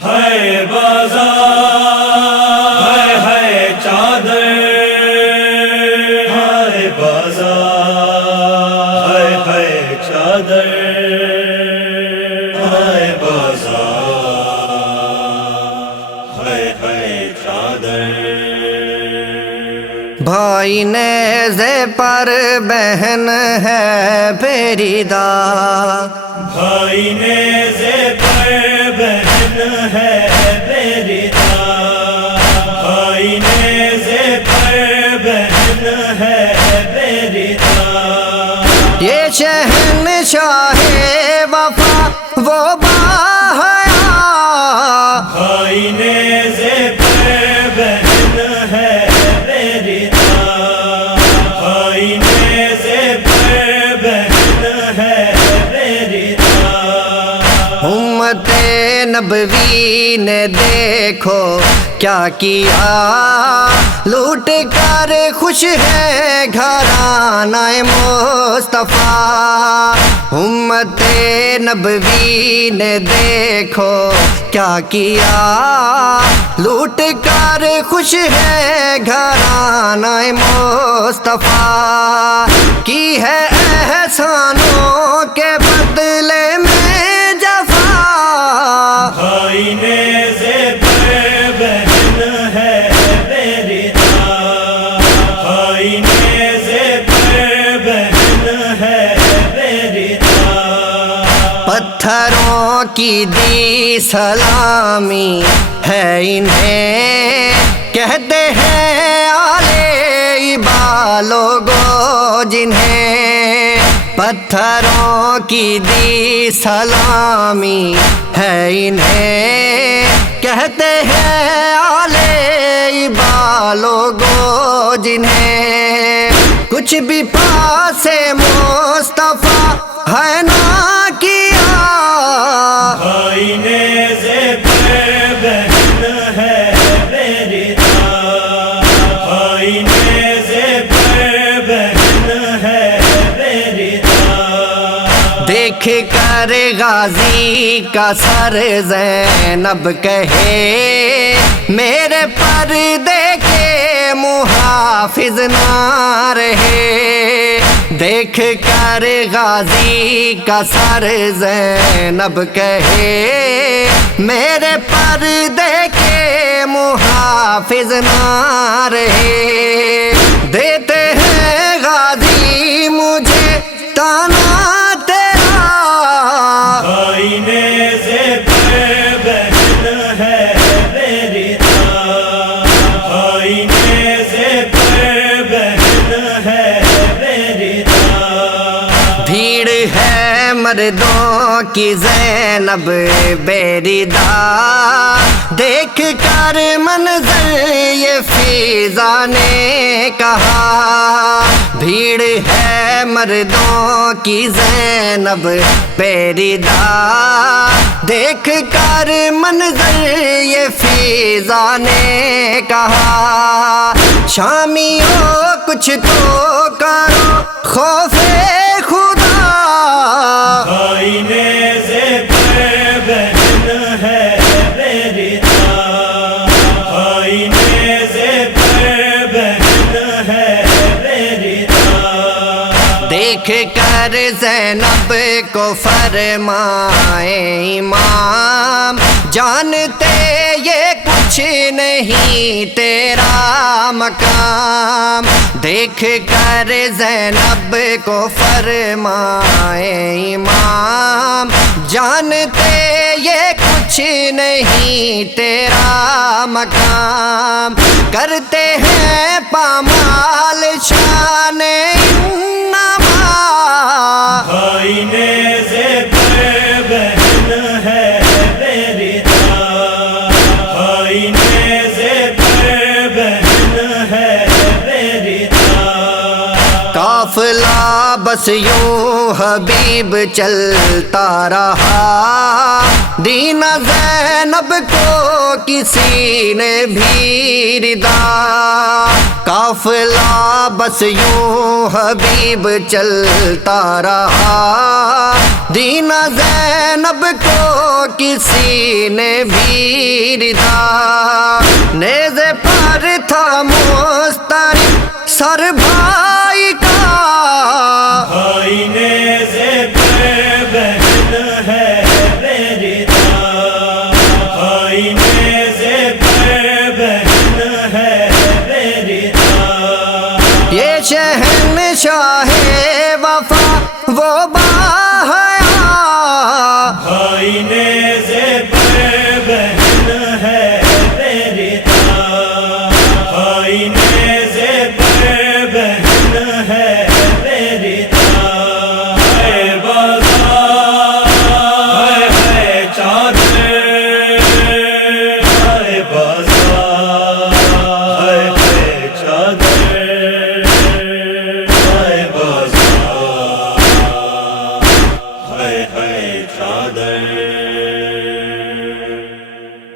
ہے بازار ہے چادر، ہے بازار ہے چادر، ہے بازار ہے چادر۔ بھائی نیزے پر بہن ہے میری داغ، بھائی نیزے پر بہن ہے میری داغ، بھائی نیزے پر بہن ہے میری داغ۔ یہ شہنشاہ وفا وہ باحیا، بھائی نیزے پر بہن ہے میری داغ، بھائی نیزے پر بہن ہے میری داغ۔ امت نبوی نے دیکھو کیا کیا، لوٹ کر خوش ہے گھرانہ مصطفیٰ۔ امت نبوی نے دیکھو کیا کیا، لوٹ کر خوش ہے گھرانہ مصطفیٰ۔ کی ہے احسانوں کے بدلے میں جفا، بھائی نیزے پر بہن ہے میری داغ، بھائی نیزے پر بہن ہے میری داغ۔ پتھروں کی دی سلامی ہے انہیں، کہتے ہیں آلے بالوگو جنہیں۔ پتھروں کی دی سلامی ہے انہیں، کہتے ہیں آلے بالوگو جنہیں۔ کچھ بھی پاس مصطفیٰ ہے نہ کیا، بھائی نیزے پر بہن ہے میری داغ، بھائی نیزے پر بہن ہے میری داغ۔ دیکھ کر غازی کا سر زینب کہے، میرے پردے کے محافظ نہ رہے۔ دیکھ کر غازی کا سر زینب کہے، میرے پردے کے محافظ نہ رہے۔ دیتے ہیں غازی مجھے تانا تیرا، بھائی نیزے پر بہن ہے میری داغ، بھائی نیزے پر بہن ہے میری داغ۔ بھیڑ ہے مردوں کی زینب بیریدہ، دیکھ کر منظر یہ فضا نے کہا۔ بھیڑ ہے مردوں کی زینب بیریدہ، دیکھ کر منظر یہ فضا نے کہا۔ شامیوں کچھ تو کرو خوف خدا، بھائی نیزے پر بہن ہے میری داغ، بھائی نیزے پر بہن ہے میری داغ۔ دیکھ کر زینب کو فرمائے امام، جانتے یہ کچھ نہیں تیرا مقام۔ دیکھ کر زینب کو فرمائے امام، جانتے یہ کچھ نہیں تیرا مقام۔ کرتے ہیں پامال شان انما، بھائی نیزے پر بہن ہے میری داغ، بھائی نیزے پر بہن ہے میری داغ۔ قافلہ بس یوں حبیب چلتا رہا، دین زینب کو کسی نے بھی ردا، قافلہ بس یوں حبیب چلتا رہا، دین زینب کو کسی نے بھی ردا، نیزے پر تھا مسترب سر بھائی کا، بھائی نیزے پر بہن ہے بیردا، بھائی نیزے پر بہن ہے بیردا، یہ شہنشاہ وفا وہ باحیا، بھائی نیزے پر بہن ہے بیردا، بھائی نیزے پر بہن ہے بیردا، ہے بازار ہے چادر، ہے بازار ہے چادر، ہے بازار ہے چادر۔